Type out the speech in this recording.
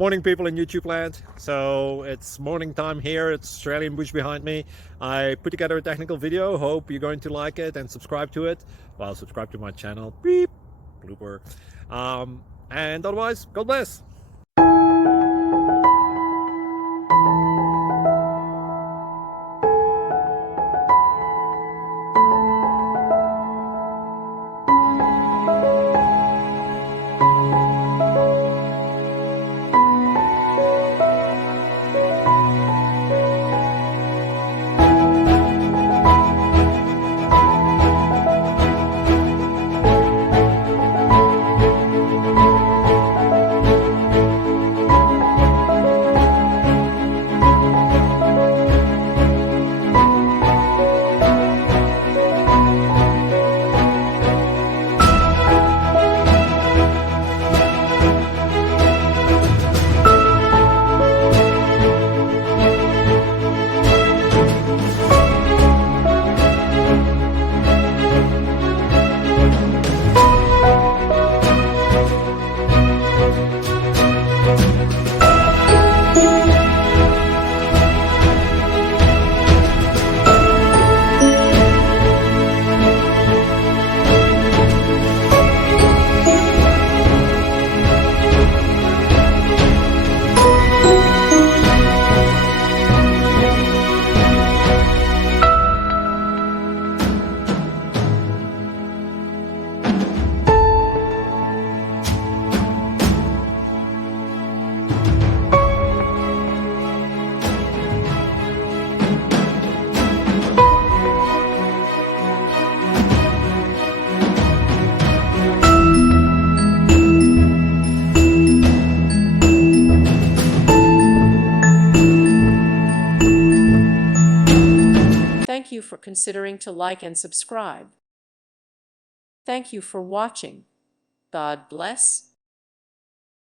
Morning, people in YouTube land. So it's morning time here. It's Australian bush behind me. I put together a technical video. Hope you're going to like it and subscribe to it. Well, subscribe to my channel. Beep. Blooper. And otherwise, God bless. Thank you for considering to like and subscribe. Thank you for watching. God bless.